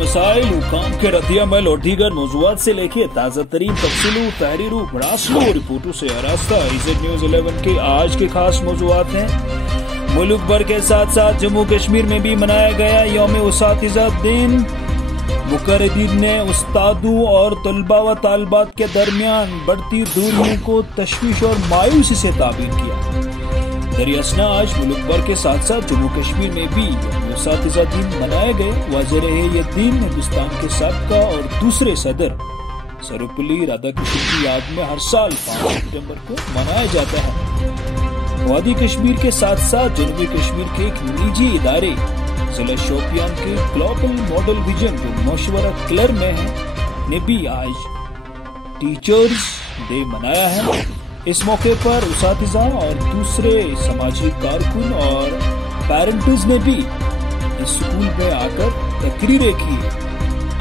मसाइल, हुकाम के रद्द-ए-अमल और दीगर मौज़ूआत से लेके ताज़ा तरीन तफसीलों, तहरीरों, मरासलों और रिपोर्टों से आरास्ता इज़ेड न्यूज़ 11 के आज के खास मौज़ूआत हैं। मुल्क भर के साथ साथ जम्मू कश्मीर में भी मनाया गया यौम उसातिज़ा दिन। मुक़र्रिरीन ने उस्तादों और तलबा व तालिबात के दरमियान बढ़ती दूरियों को तशवीश और मायूसी से ताबीर किया। दरियासना आज मुल्क भर के साथ साथ जम्मू कश्मीर में भी उसातिज़ा दिन मनाए गए। वाज़ेह है ये दिन हिंदुस्तान के साबिक़ा और दूसरे सदर सर्वपल्ली राधाकृष्णन की याद में हर साल 5 सितंबर को मनाया जाता है। वादी कश्मीर के साथ साथ जनूबी कश्मीर के एक निजी इदारे जिला शोपियान के ग्लोबल मॉडल विजन जो मशवरा क्लर में है ने भी आज टीचर्स डे मनाया है। इस मौके पर उसातिज़ा और दूसरे समाजी कारकुन और पेरेंट्स ने भी इस स्कूल में आकर तकरीरें की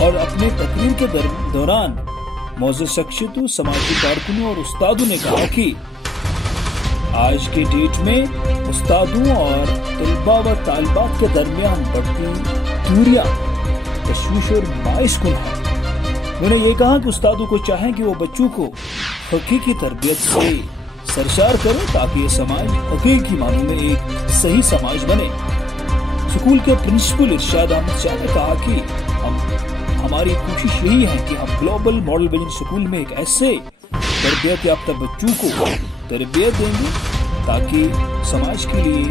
और अपने तकरीर के दौरान मौजूद शख्सियतों, समाजी कारकुनों और उस्तादों ने कहा कि आज के डेट में उस्तादों और तलबा व तालिबात के दरमियान बढ़ती दूरियां तशवीश और बाइस कुन है। उन्होंने ये कहा कि उस्तादों को चाहें कि वो बच्चों को हकीकी तरबियत से सरशार करें ताकि ये समाज हकीकी मानों में एक सही समाज बने। स्कूल के प्रिंसिपल इरशाद अहमद शाह ने कहा कि हमारी कोशिश यही है कि हम ग्लोबल मॉडल विजन स्कूल में एक ऐसे तरबियत याफ्ता बच्चों को तरबियत देंगे ताकि समाज के लिए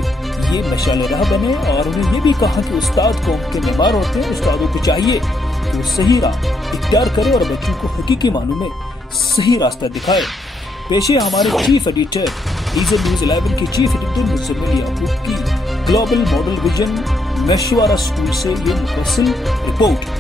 ये मशाल राह बने। और उन्होंने ये भी कहा कि उस्ताद कौम के मेहमान होते हैं, उस्तादों को चाहिए कि वो सही राह इख्तियार करे और बच्चों को हकीकी मानों में सही रास्ता दिखाए। पेश है हमारे चीफ एडिटर इज़ेड न्यूज़ 11 के चीफ एडिटर मुज़म्मिल याकूब की ग्लोबल मॉडल विजन मशवरा स्कूल से ये मुफस्सिल रिपोर्ट।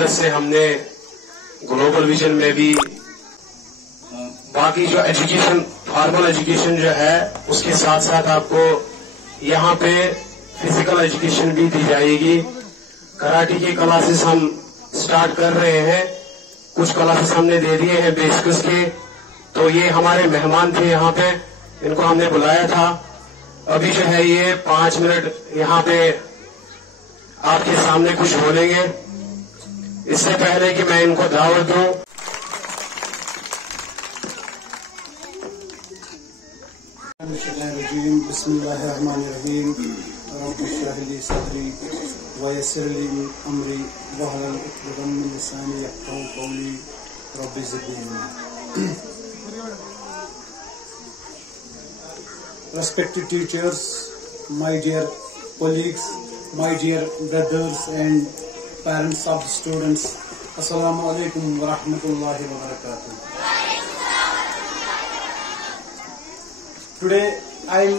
मदद से हमने ग्लोबल विजन में भी बाकी जो एजुकेशन, फॉर्मल एजुकेशन जो है उसके साथ साथ आपको यहाँ पे फिजिकल एजुकेशन भी दी जाएगी। कराटे की क्लासेस हम स्टार्ट कर रहे हैं, कुछ क्लासेस हमने दे दिए हैं बेसिक्स के। तो ये हमारे मेहमान थे यहाँ पे, इनको हमने बुलाया था। अभी जो है ये 5 मिनट यहाँ पे आपके सामने कुछ बोलेंगे। इससे पहले कि मैं इनको दावत दूं, बिस्मिल्लाहिर्रहमानिर्रहीम रब्बि इश्रह ली सदरी वयस्सिर ली अमरी वहलुल उक़दतम मिन लिसानी यफ़क़हू क़ौली rabbi ज़िदनी इल्मा। Respected teachers, my dear colleagues, my dear brothers and parents of the students, Assalamu alaikum wa rahmatullahi wa barakatuh. Today I am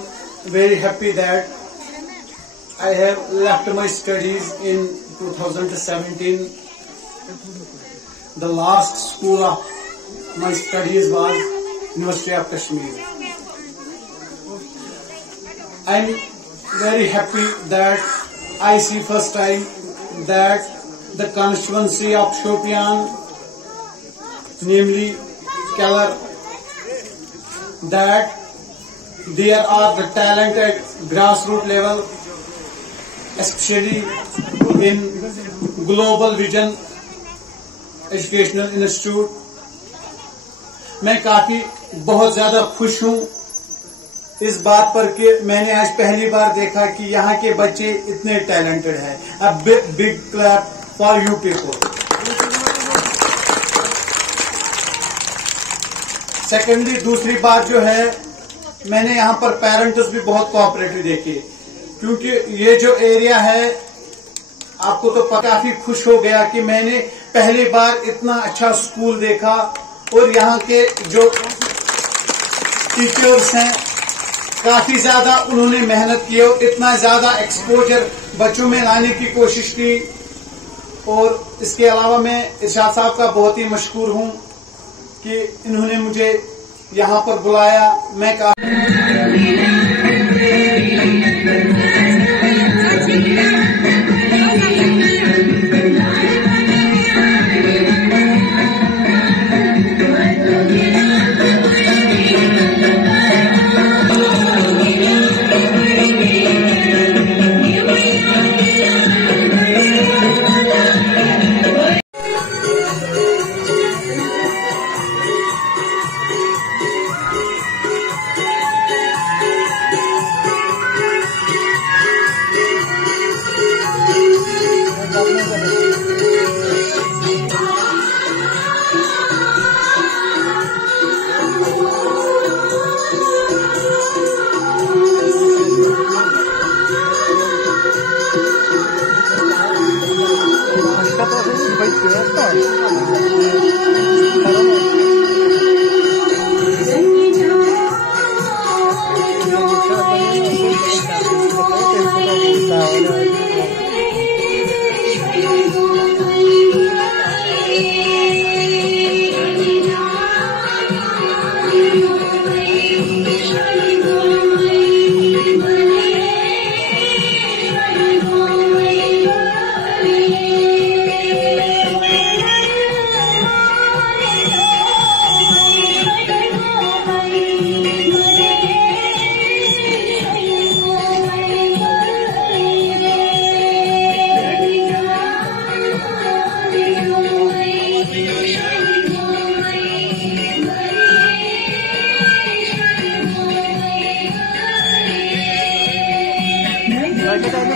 very happy that I have left my studies in 2017. The last school of my studies was University of Kashmir. I am very happy that I see first time that the constituency of Shopian, namely Keller, that there are the talent at grassroots level, especially in Global Vision Educational Institute. मैं काफी बहुत ज्यादा खुश हूँ इस बात पर कि मैंने आज पहली बार देखा कि यहाँ के बच्चे इतने टैलेंटेड हैं। A big clap for you people. Secondly, दूसरी बात जो है, मैंने यहाँ पर पेरेंट्स भी बहुत कोऑपरेटिव देखे, क्योंकि ये जो एरिया है, आपको तो काफी खुश हो गया कि मैंने पहली बार इतना अच्छा स्कूल देखा। और यहाँ के जो टीचर्स हैं काफी ज्यादा उन्होंने मेहनत की और इतना ज्यादा एक्सपोजर बच्चों में लाने की कोशिश की। और इसके अलावा मैं इरशाद साहब का बहुत ही मशकूर हूँ कि इन्होंने मुझे यहाँ पर बुलाया। मैं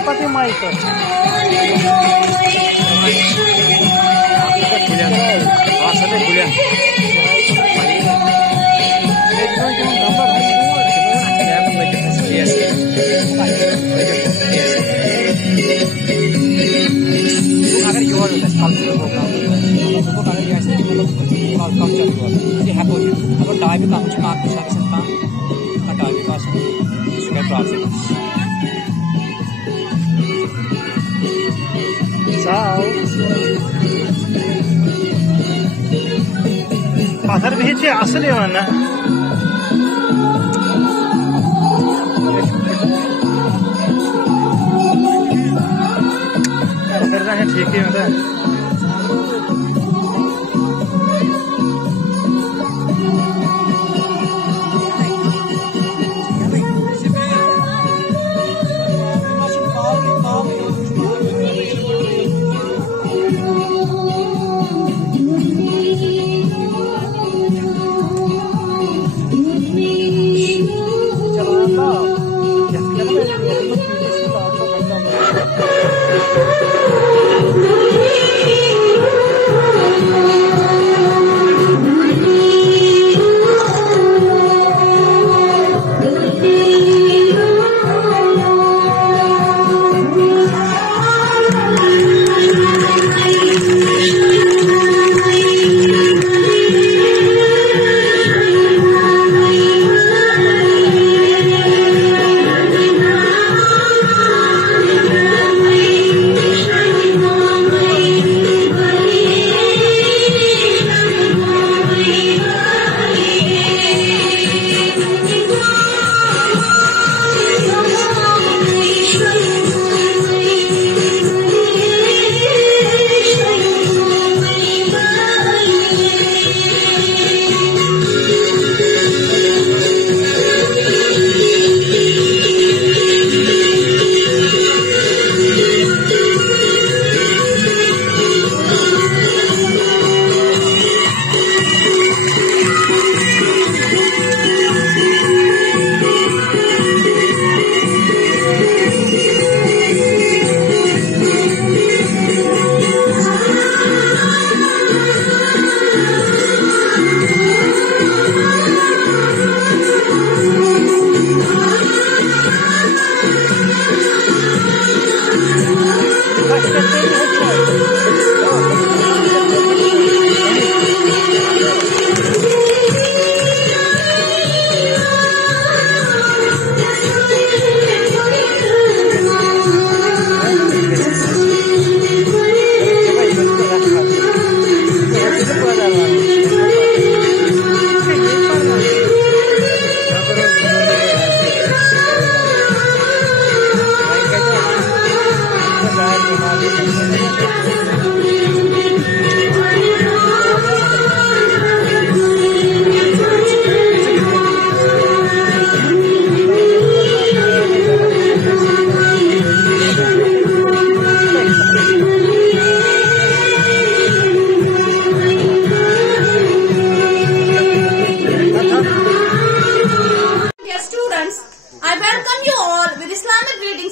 pakai mic tuh. Asapnya bulan. Ciao. पत्थर भी असल ना ठीक है मतलब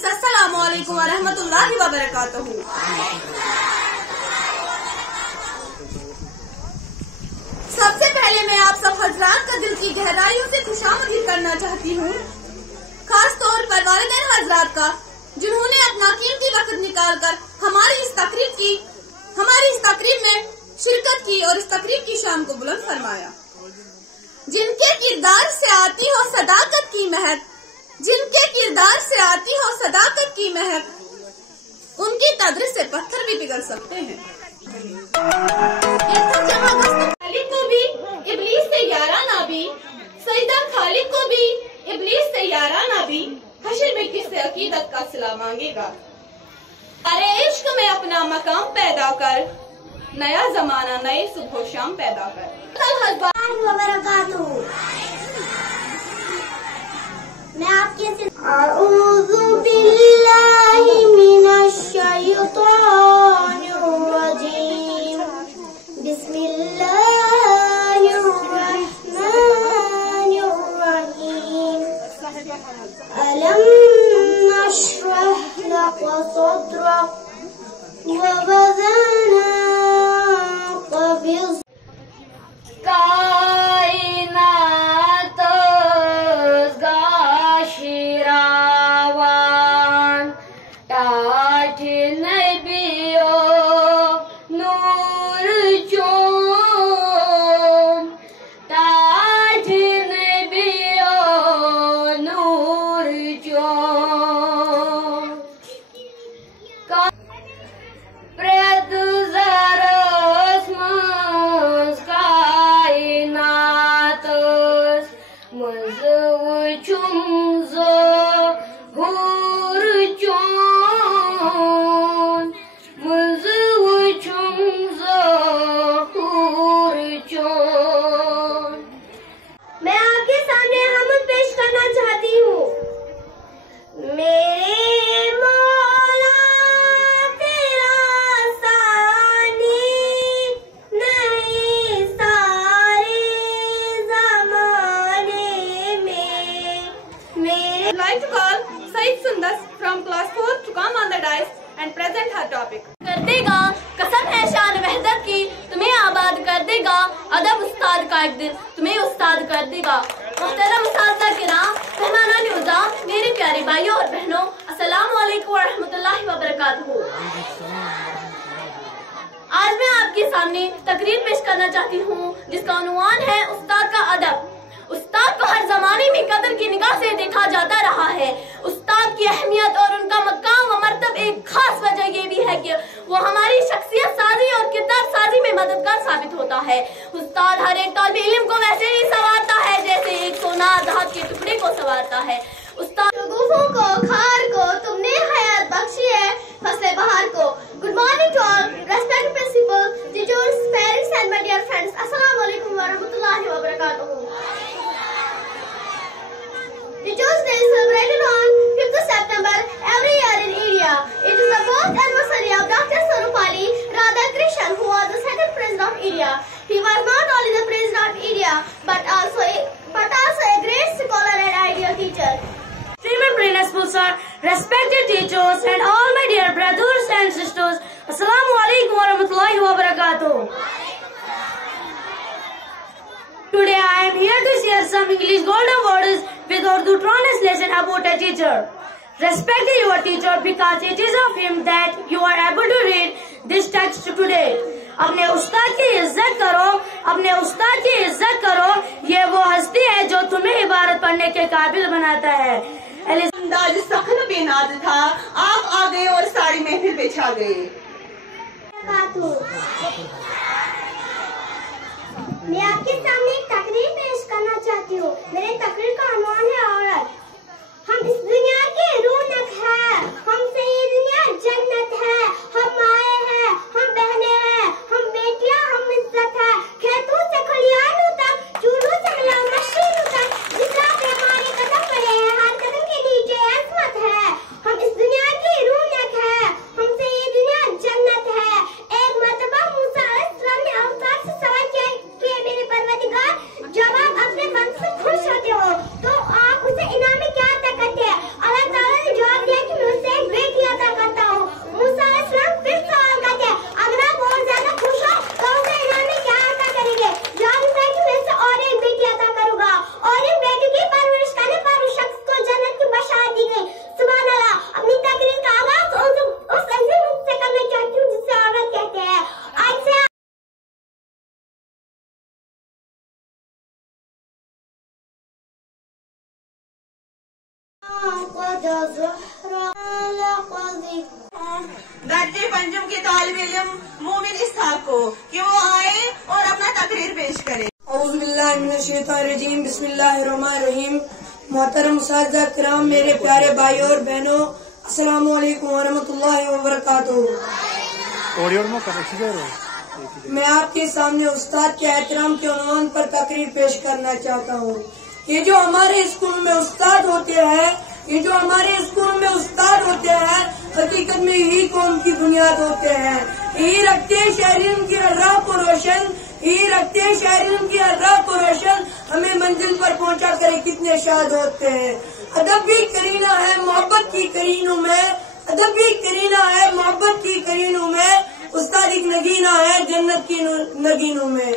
अस्सलामुअलैकुम वरहमतुल्लाहि वबरकातुहू। सबसे पहले मैं आप सब हजरात का दिल की गहराइयों से खुशामदीद करना चाहती हूँ, खास तौर पर वालिदैन हजरात का, जिन्होंने अपना कीमती वक्त निकालकर हमारी इस तकरीब में शिरकत की और इस तकरीब की शान को बुलंद फरमाया। जिनके किरदार से आती हो सदाकत की महक, जिनके किरदार से आती हो सदाकत की महक, उनकी कद्र से पत्थर भी पिघल सकते हैं। खालिद को भी इब्लीस से याराना भी, सईदा खालिद को भी इब्लीस से याराना भी, हशर में किससे अकीदत का सिला मांगेगा। अरे इश्क में अपना मकाम पैदा कर, नया जमाना नए सुबह शाम पैदा कर। मैं आपके अऊज़ु बिल्लाहि मिनश शैतानिर रजीम, बिस्मिल्लाहिर रहमानिर रहीम। अलम नशरह लका सदरक व वज़ना क़बिज़। एक दिन तुम्हें उस्ताद कर देगा। मुहतरम उस्ताद किराम, मेहमानान निज़ाम, मेरे प्यारे भाइयों और बहनों, अस्सलामु अलैकुम व रहमतुल्लाहि व बरकातुहू। आज मैं आपके सामने तकरीर पेश करना चाहती हूँ जिसका उन्वान है उस्ताद का अदब। उस्ताद को हर जमाने में कदर की निगाह से देखा जाता रहा है। उस्ताद की अहमियत और उनका मकाम व मर्तब एक खास वजह ये भी है कि वो हमारी शख्सियत साजी और किरदार साजी में मददगार साबित होता है। उस्ताद हर एक तालिब इल्म को वैसे ही संवारता है जैसे एक सोना धात के टुकड़े को संवारता है। उस्ताद शगुफों को, खार को तुमने हयात बख्शी है, फसले बहार को। Good morning to all respected principal, teachers, parents and my dear friends. अस्सलाम वालेकुम व रहमतुल्लाहि व बरकातुहू। Teachers' Day is celebrated on 5th September every year in India. It is the birth anniversary of Dr. Sarvepalli Radhakrishnan, who was the second president of India. He was not only the president of India, but also a great scholar and ideal teacher. Esteemed principal sir, respected teachers, and all my dear brothers and sisters, Assalamu alaikum wa rahmatullahi wa barakatuh. Today I am here to share some English golden words with Urdu translation about a teacher. Respect your teacher because it is of him that you are able to read this text today. अपने उस्ताद की इज्जत करो, अपने उस्ताद की इज्जत करो, ये वो हस्ती है जो तुम्हें इबारत पढ़ने के काबिल बनाता है। अंदाज सख्त बेनाज था, आप आ गए और सारी महफिल पे छा गए। मैं आपके सामने एक तकरीर पेश करना चाहती हूँ। मेरे तकरीर का उन्वान है औरत। हम इस दुनिया के रौनक है, हमसे ये दुनिया जन्नत है। हम माए हैं, हम बहने हैं, हम बेटियां, हम इज्जत है। खेतों से खलियानों तक, चूल्हों से मिला मशीनों तक, जिस राह पे हमारे कदम पड़े हैं, हर कदम के नीचे अजमत है। हम इस दुनिया की रौनक है, हमसे ये दुनिया जन्नत है। एक मर्तबा मूसा अलैहिस्सलाम ने अवतार से सवाल किया कि मेरे परवरदिगार, जब आप अपने मन से खुश होते हो तो आप उसे इनाम में क्या अता करते हैं? अल्लाह ताला ने जवाब दिया कि मैं उसे एक बेटी अता करता हूँ। मूसा अलैहिस्सलाम फिर सवाल करते हैं, अगर आप बहुत ज्यादा खुश हो तो उसे इनाम में क्या अता करेंगे? जवाब दिया कि मैं उसे और एक बेटी अता करूंगा। और इन बेटी की परवरिश करने पर उस शख्स को जन्नत की बशारत दी गई। सुभान अल्लाह। अपनी तकरीर का आगाज उस अजीम रूप से करना चाहती हूँ जिससे औरत कहते हैं। आज से दर्जे पंजम के तालिब इल्म मोमिन इसहाक को कि वो आए और अपना तकरीर पेश करे। औज़ु बिल्लाहि मिनश शैतानिर रजीम, बिस्मिल्लाहिर रहमानिर रहीम। मोहतरम उस्ताद किराम, मेरे प्यारे भाइयों और बहनों, अस्सलामु अलैकुम व रहमतुल्लाहि व बरकातुहू। मैं आपके सामने उस्ताद के एहतराम के उन्वान पर तकरीर पेश करना चाहता हूँ। ये जो हमारे स्कूल में उस्ताद होते हैं, ये जो हमारे स्कूल में उस्ताद होते हैं, हकीकत में यही कौम की बुनियाद होते हैं। यही रखते हैं शहरीन की राह को रोशन, यही रखते हैं शहरीन की राह को रोशन, हमें मंजिल पर पहुंचा कर कितने शाद होते हैं। अदब भी करीना है मोहब्बत की करीनों में, अदब भी करीना है मोहब्बत की करीनों में, उस्ताद एक नगीना है जन्नत की नगीनों में।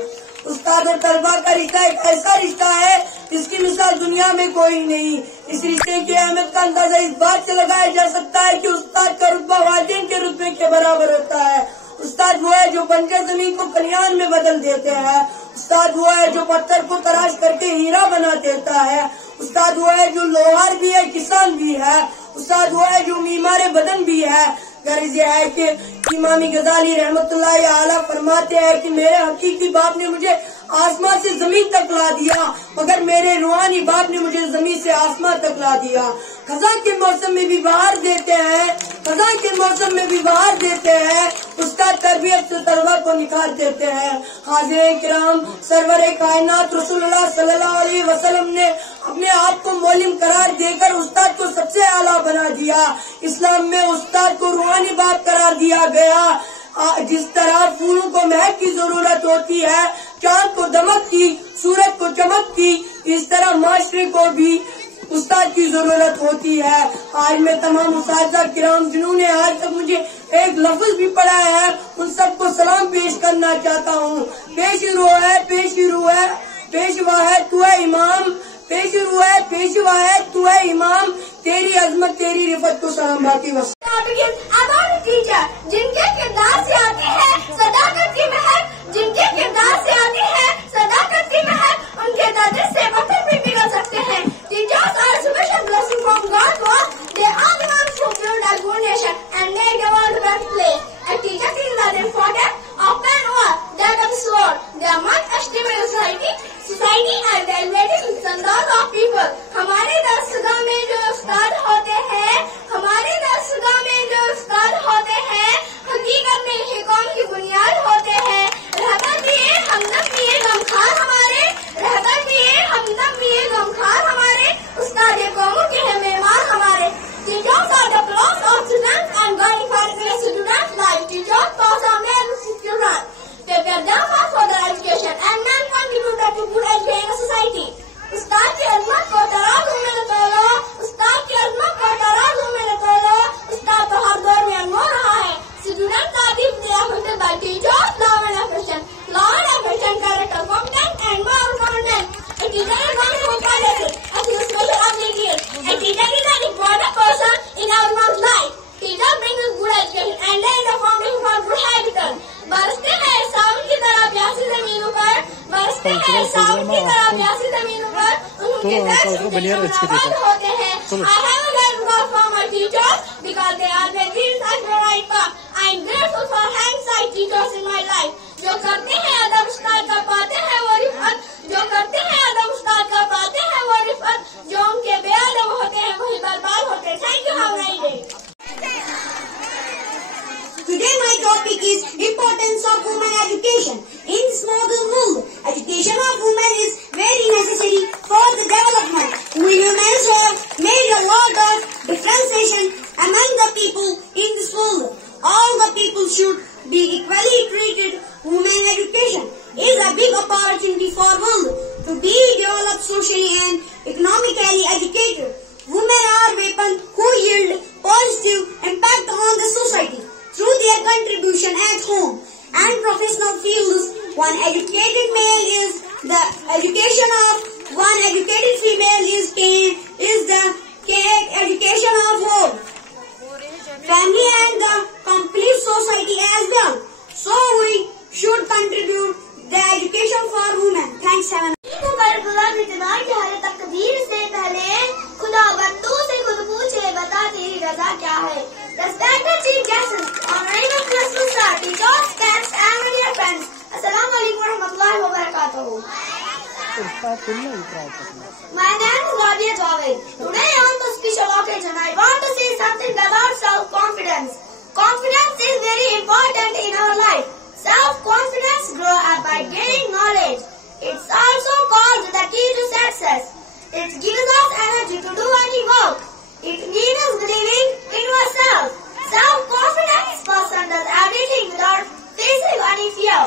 उस्ताद और तलबा का रिश्ता एक ऐसा रिश्ता है जिसकी मिसाल दुनिया में कोई नहीं। इस रिश्ते की अहमियत का अंदाजा इस बात से लगाया जा सकता है कि उस्ताद का रुतबा वालिदैन के रुतबे के बराबर होता है। उस्ताद वो है जो बंजर जमीन को कलियान में बदल देते हैं। उस्ताद वो है जो पत्थर को तराश करके हीरा बना देता है। उस्ताद वो है जो लोहार भी है, किसान भी है। उस्ताद वो है जो मीमार बदन भी है। गर्ज यह है कि इमाम गजाली रहमतुल्लाह आला फरमाते हैं कि मेरे हकीकी बाप ने मुझे आसमान से जमीन तक ला दिया, मगर मेरे रूहानी बाप ने मुझे जमीन से आसमान तक ला दिया। खजा के मौसम में भी बहार देते हैं, खजा के मौसम में भी बहार देते हैं। उस्ताद तरबियत से तलबा को निकाल देते हैं। हाज़िर किराम, सरवर कायनात रसूलुल्लाह सल्लल्लाहु अलैहि वसल्लम ने अपने आप को मौलिम करार देकर उस्ताद को सबसे आला बना दिया। इस्लाम में उस्ताद को रूहानी बाप करार दिया गया। जिस तरह फूलों को महक की जरूरत होती है, चांद को दमक की, सूरज को चमक की, इस तरह माशरे को भी उस्ताद की जरूरत होती है। आज मैं तमाम उस्ताद किराम जिन्होंने आज तक मुझे एक लफ्ज भी पढ़ा है, उन सबको सलाम पेश करना चाहता हूँ। पेश ही रू है पेशवा है तू है इमाम, पेशवा है तू है इमाम, तेरी अजमत तेरी रिफत को सलाम। बाकी बस टीचर जिनके किरदार से आती है सदाकत की महक, जिनके किरदार से आती है सदाकत की महक, उनके तदरीस से पत्थर भी पिघल सकते हैं। Teachers are special blessing from God to us. They are the ones who build a good nation and make the world a better place. A teacher is not important often or that of sword. They are much esteemed in society and they elevate in standards of people. हमारे दरसगाह में जो उस्ताद होते हैं, हमारे दरसगाह में जो उस्ताद होते हैं, हकीकत में ही कौम की बुनियाद होते हैं। रहबर दिए हमदम दिए गमखार हमारे, रहबर दिए हमदम दिए गमखार हमारे, उस्ताद कौमों के हैं मेहमान हमारे। Teachers are the clothes of students and guiding for the students' life. Teachers pass on their students. They were therefore for their education and men contributed to good education in society. उस्ताद की अज़मत को तराजू में तोलो, उस्ताद की अज़मत को तराजू में तोलो, उस्ताद तो हर दौर में अनमोल रहा है। Students are deeply affected by teachers' love and affection, character, competence and moral commitment. A teacher is one who possesses a special abilities. A teacher is an important person in everyone's life. Teacher brings good education and lays the foundation for good habitat. बरसते हैं सावन की तरह प्यासी जमीनों पर, बरसते हैं सावन की तरह प्यासी जमीनों पर, उनके होते हैं। I have a great regard for my teachers because they are the leaders at the right path. I am grateful for hands-on teachers in my life. जो करते हैं अदब उस्ताद का पाते हैं वो रिफत, जो करते हैं अदब उस्ताद का पाते हैं वो रिफत, जो उनके बेअदब होते हैं वही बर्बाद होते हैं। Thank you, have a nice day. Today my topic is importance of women education. In this modern world, education of women is very necessary for the development. Women have made a lot of differentiation among the people in this world. All the people should be equally treated. Women education is a big opportunity for world to be developed socially and economically educated. Women are weapons who yield positive impact on the society through their contribution at home and professional fields. One educated male is the education of one educated female is the education of whole family and the complete society as well. So we should contribute the education for women. Thanks, Hannah. से पहले खुदा बंदू से खुद पूछे बता तेरी रजा क्या है। Respected chief guests, honorable Christmas star, teachers, parents, and my dear friends, Assalamu alaikum warahmatullahi wabarakatuh. My name is Rabia Javed. Today on this special occasion, I want to say something about self-confidence. Confidence is very important in our life. Self-confidence grows up by gaining knowledge. It's also called the key to success. It gives us energy to do any work. It means believing in yourself. Self-confidence person does everything without facing any fear.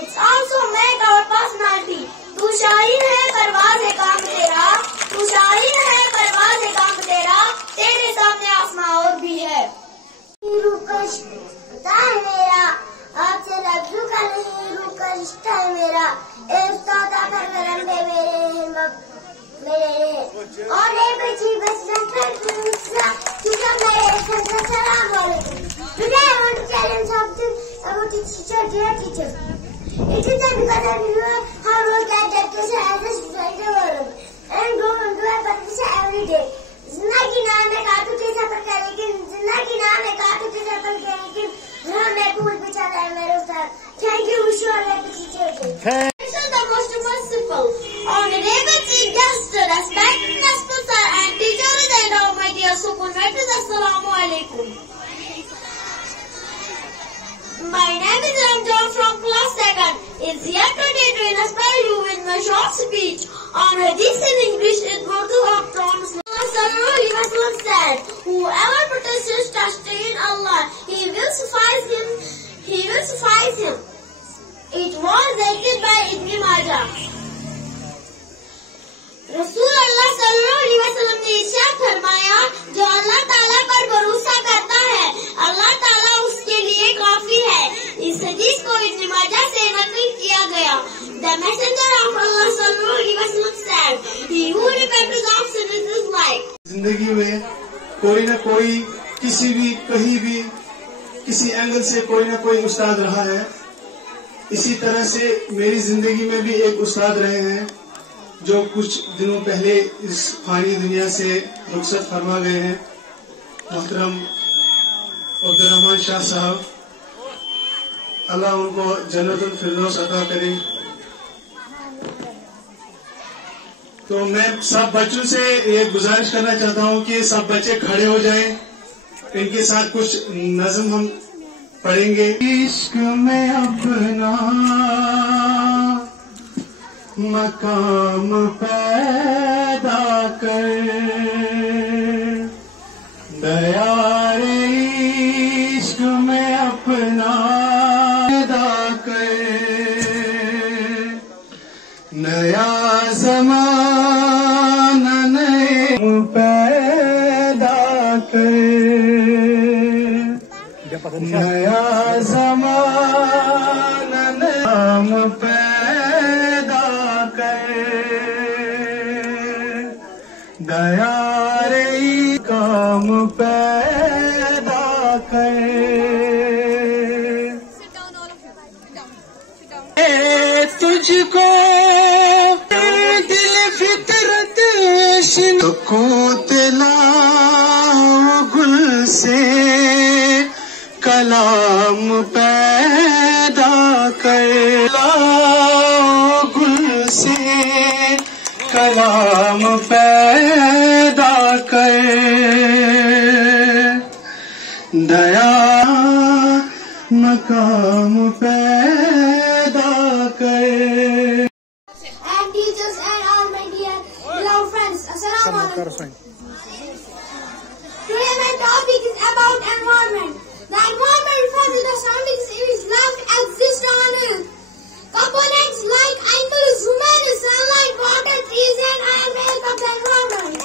It's also make our personality. तू शाहीन है परवाज़ काम तेरा, तू शाहीन है परवाज़ काम तेरा, तेरे सामने आसमां और भी है। रिश्ता है मेरा, आपसे लफ्ज़ों का नहीं रूह का रिश्ता है मेरा, Today I want to challenge something about the teacher, dear teacher. It is because I know how to get education as a society world and go and do a practice every day. जिंदगी नाम है काटू के सफर का, लेकिन जिंदगी नाम है काटू के सफर का, लेकिन घर में भूल बिछाता है मेरे उस्ताद। Thank you, wish you all a good teacher. This is the most merciful, honorable chief guest, respected professor and teachers and all my dear schoolmates. Assalamu alaikum. My name is Ranjan from class 2nd. It's here today to inspire you with my short speech on Hadith in English in Urdu of Promise. Sallallahu said, whoever puts his trust in Allah, He will suffice him. He will suffice him. It was related by Ibn Majah. रसूल अल्लाह सल्लल्लाहु अलैहि वसल्लम ने इरशाद फरमाया, जो अल्लाह ताला पर भरोसा करता है, अल्लाह ताला उसके लिए काफी है। इस हदीस को इब्न माजा से नकल किया गया। The messenger of Allah सल्लल्लाहु कोई ना कोई किसी भी कहीं भी किसी एंगल से कोई ना कोई उस्ताद रहा है। इसी तरह से मेरी जिंदगी में भी एक उस्ताद रहे हैं जो कुछ दिनों पहले इस फानी दुनिया से रुखसत फरमा गए हैं, मोहतरम अब्दुर्रहमान शाह साहब। अल्लाह उनको जन्नतुल फिरदौस अता करे। तो मैं सब बच्चों से ये गुजारिश करना चाहता हूं कि सब बच्चे खड़े हो जाएं, इनके साथ कुछ नज़्म हम पढ़ेंगे। इश्क में अपना मकाम पैदा कर, दया रे इश्क में अपना पैदा कर, नया ज़माना नए पैदा कर, नया ज़माना नाम पैदा कर, दया रे काम पैदा कर। तुझको दिल फितरत को तेला गुल से कलाम पैदा कर, गुल से कलाम पैदा कर, दया मकाम पैदा कर। And teachers and all my dear beloved friends, Assalamu alaikum. Today my topic is about environment. The environment refers to the surroundings in which life exists on Earth. Components like animals, humans, sunlight, water, trees, and air make up the environment.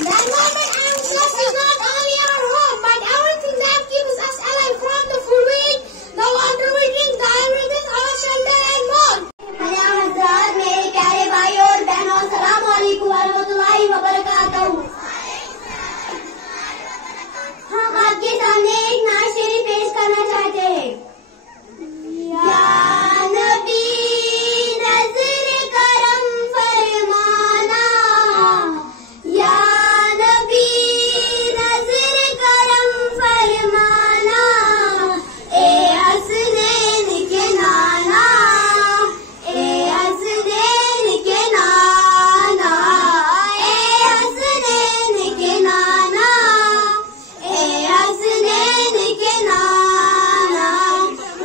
The environment around us is not only our home, but everything that keeps us alive, from the food we eat, the water we drink, the air we breathe, our shelter, and more. मेरे प्यारे भाई और बहनों, अस्सलाम वालेकुम वरहमतुल्लाहि वबरकातुहू। हम आपके सामने एक नात शेरी पेश करना चाहते हैं। या नबी नज़र करम फरमाना, या नबी नज़र करम फरमाना, ए हसनैन के नाना, ए हसनैन के नाना, ए हसनैन के नाना, ए हसनैन के नाना,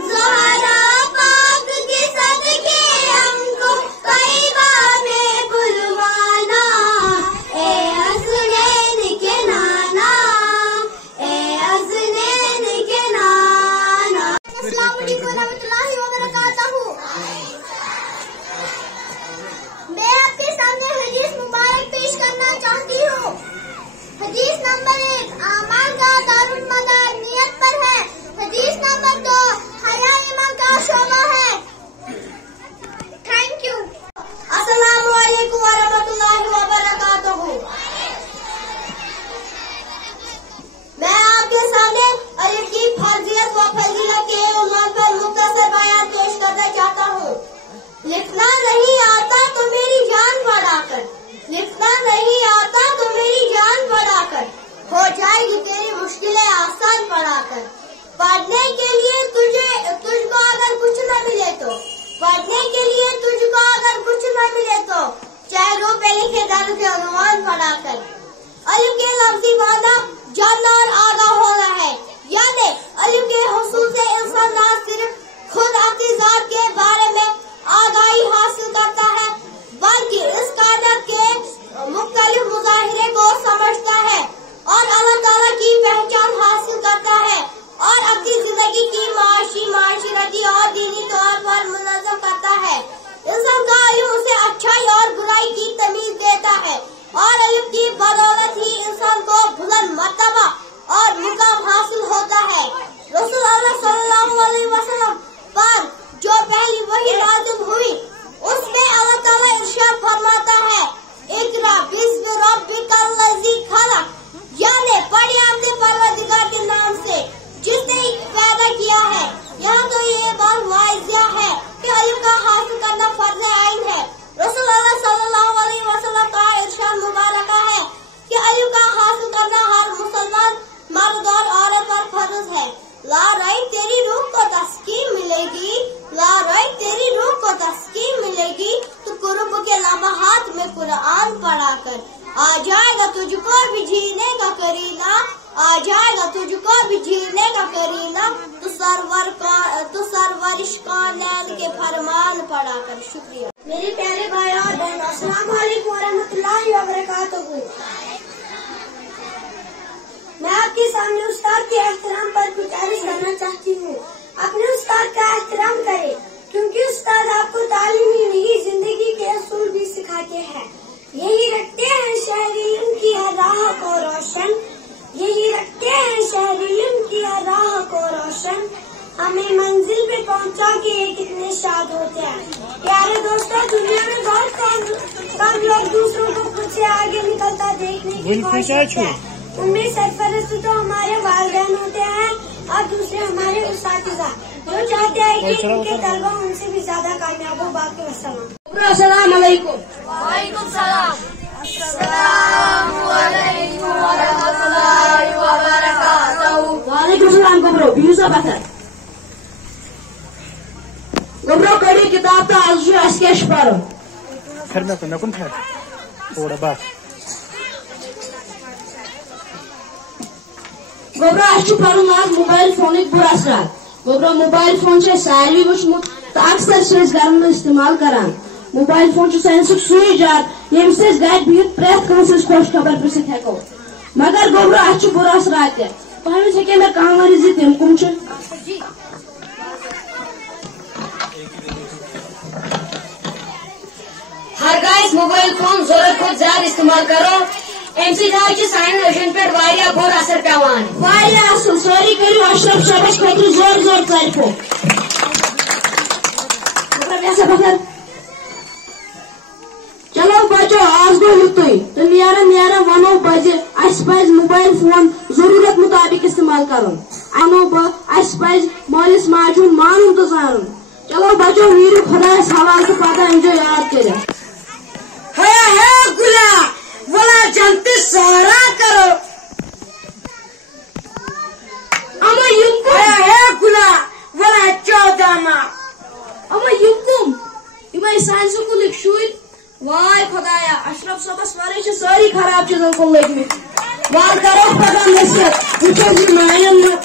ज़हरा पाक के सदके हमको तैबा में बुलवाना, ए हसनैन के नाना, ए हसनैन के नाना। अस्सलामु अलैकुम वरहमतुल्लाहि वबरकातुहू। मैं आपके सामने हदीस मुबारक पेश करना चाहती हूँ। हदीस नंबर 1 आमाल का दारुल मदार नियत पर है। हदीस नंबर 2 हया ईमान का शोबा है। Thank you. अस्सलामु अलैकुम वरहमतुल्लाहि वबरकातुहू। मैं आपके सामने अलिफ की फर्जियत व फजीलत के उन्वान पर मुख्तसर बयान पेश करना चाहता हूँ। लिखना नहीं आता तो मेरी जान बढ़ाकर, लिखना नहीं आता तो मेरी जान बढ़ाकर, हो जाएगी तेरी मुश्किलें आसान पढ़ाकर। पढ़ने के लिए तुझको अगर कुछ न मिले तो, पढ़ने के लिए तुझको अगर कुछ न मिले तो, चेहरों पे लिखे दर्द के अनुमान पढ़ाकर। अलिफ के लफ्ज़ी माना जानना और आगाह होना है, यानी अलिफ के हुसूल से इंसान न सिर्फ खुद अपनी जात के बारे में आगाही हासिल करता है, बल्कि इस कायनात के मुख्तलिफ मुजाहिरे को समझता है और अल्लाह ताला की पहचान हासिल करता है और अपनी जिंदगी की माशरती और दीनी तौर पर मुनज़्ज़म करता है। इंसान का इल्म उसे अच्छाई और बुराई की तमीज देता है और इल्म की बदौलत ही इंसान को बुलंद मर्तबा और मुकाम हासिल होता है। रसूल अल्लाह सल्लल्लाहु अलैहि वसल्लम पर जो पहली वही बुलाकर। शुक्रिया। मेरे प्यारे भाई और बहनों, अस्सलाम वालेकुम वरहमतुल्लाहि वबरकातुहू। मैं आपके सामने उस्ताद के एहतराम पर कुछ अर्ज करना चाहती हूँ। अपने उस्ताद का एहतराम करें, क्योंकि उस्ताद आपको तालीम ही नहीं जिंदगी के असूल भी सिखाते हैं। यही रखते हैं शहरी इल्म की हर राह को रोशन, यही रखते हैं शहरी इल्म की हर राह को रोशन। हमें मंजिल पे पहुंचा के कितने शाद होते हैं। प्यारे दोस्तों, दुनिया में बहुत कम लोग दूसरों को खुद से आगे निकलता देखने की कोशिश करते हैं। उनमें सरफरोश तो हमारे वालिदैन होते हैं और दूसरे हमारे उस्तादिज़ा, जो चाहते हैं कि उनके तलबा उनसे भी ज्यादा कामयाब हो। बाकी वस्सलाम। अस्सलाम वालेकुम। वालेकुम सलाम। अस्सलामु अलैकुम वरहमतुल्लाहि वबरकातुहू। वालेकुम सलाम गोब्रो, बीसा बता गोब्रो कड़ी किताब तो आज जो अस्केश पढ़ो। फिर मैं तो नकुन था थोड़ा बात गोब्रो आज पढ़ो आज मोबाइल फोन एक बुरा असर। गोब्रो मोबाइल फोन से सारी वुचमुत तो अक्सर से घर में इस्तेमाल करान। मोबाइल फोन साइंस सुई जात ये घर बिहित प्रेत कंस खुश खबर पृछित हेको, मगर गोब्रो आज बुरा असर तहस हे मे कह वन तम कम। हर गाइस मोबाइल फोन जरूरत खुद ज्यादा इस्तेमाल करो, अमि सान नशन पे बुर असर पेवान। असल सारी करो अशरफ साहबस खुद जोर जोर तारीफो। चलो बचो आज गो युतुई तो नीरा वनो बजे अस पज मोबाइल फोन जरूरत मुताबिक इस्तेमाल करुन। अनो बस पज मालिस माजुन मानुन तो जानन। चलो बचो वीर खुदास हवाले तो पता एंजॉय याद करे। है गुला बोला जनते सारा करो। अमा युकुम है गुला बोला 14 मा। अमा युकुम इमा सान स्कूल शुर वाय खुदाया अशरफ साहबस वारे सारी खराब चीजों को लगे वाल करो पता नसीहत पूछो जी मायन में।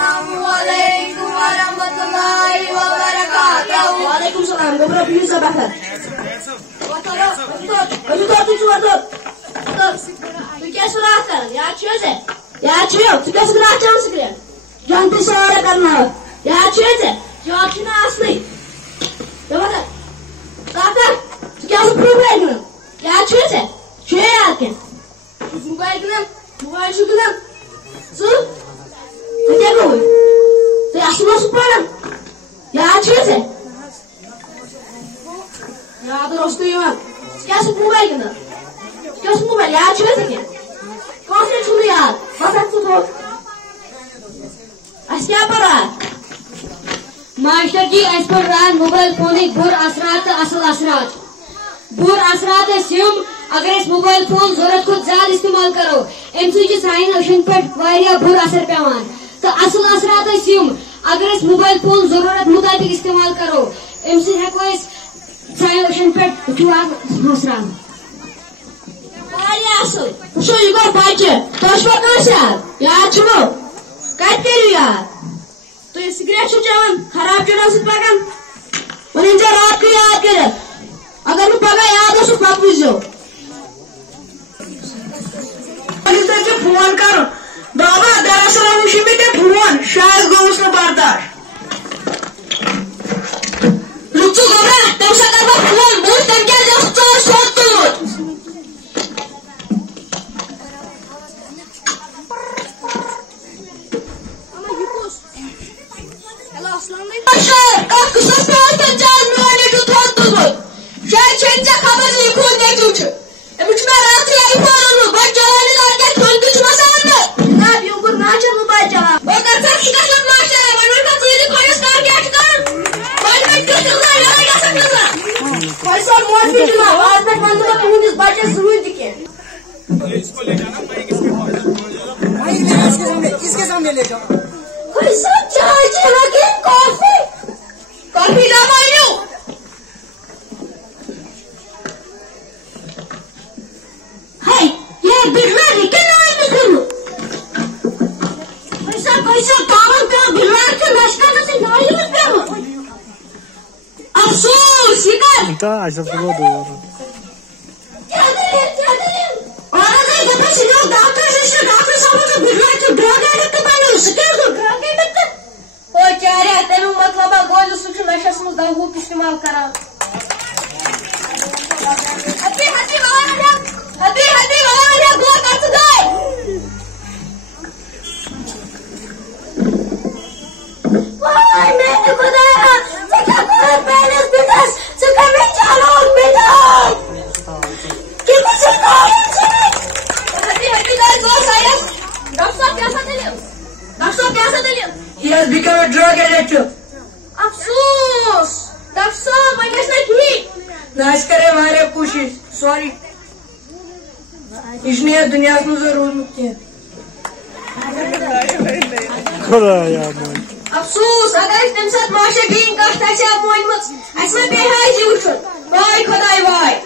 अस्सलामुअलैकुम वरहमतुल्लाहि वबरकातुहू। वालेकुम सलाम गोब्रो बीसा बखर। तू क्या सुराख कर याद छो से याद छो तू क्या सुराख चांस करे जानते सारा करना याद छो से याद छना असली तो बता काका तू क्या प्रूव है ना याद छो से छे याद के मोबाइल शुक्र सु तो क्या करो तो असलो सुपान याद छो से याद रोस्तो यार क्या सब मोबाइल ना क्या सब मोबाइल याद छो से क्या कौन से छुनु यार बता तू तो आज क्या पढ़ रहा है मास्टर जी अस पढ़ रहा है मोबाइल फोन एक बुर असरात असल असरात। बुर असरात यम अगर इस मोबाइल फोन जरूरत खुद ज्यादा इस्तेमाल करो अमि सान अशन पे बुर असर पेवान। तो असल असरात यम अगर इस मोबाइल फोन जरूरत मुताबिक इस्तेमाल करो अमि हेको सान अशन पे असरात असल वो यह गो बच्चे तुम कह याद छो कत करू याद तो ये सिगरेट चवान खराब चुना पकान वन रात को याद कर अगर पगह याद हो पक वो फोन कर बाबा दरअसल वुशी मे फोन शायद गोस न बर्दाश्त लुचु गोबरा तम सा फोन बहुत तम क्या दोस्तों सोचतो इसके सामने ले जाओ। कॉफी कॉफी ला मारियो है ये बिल्ला निकल आया निकल पैसा पैसा कामन का बिल्ला के नष्ट Tá, já ficou duro. मतलब गोल नशस मज दवक इस्तेमाल करान He has become a drug addict. अफसोस डॉक्टर साहब मैं ठीक नाश करे वारे कोशिश सॉरी इसने दुनिया में जरूर मुक्ति है अफसोस अगर तम साथ माशा गिन कष्ट मोनम अस मे पे हाजी वुचन वाय खुदाय वाय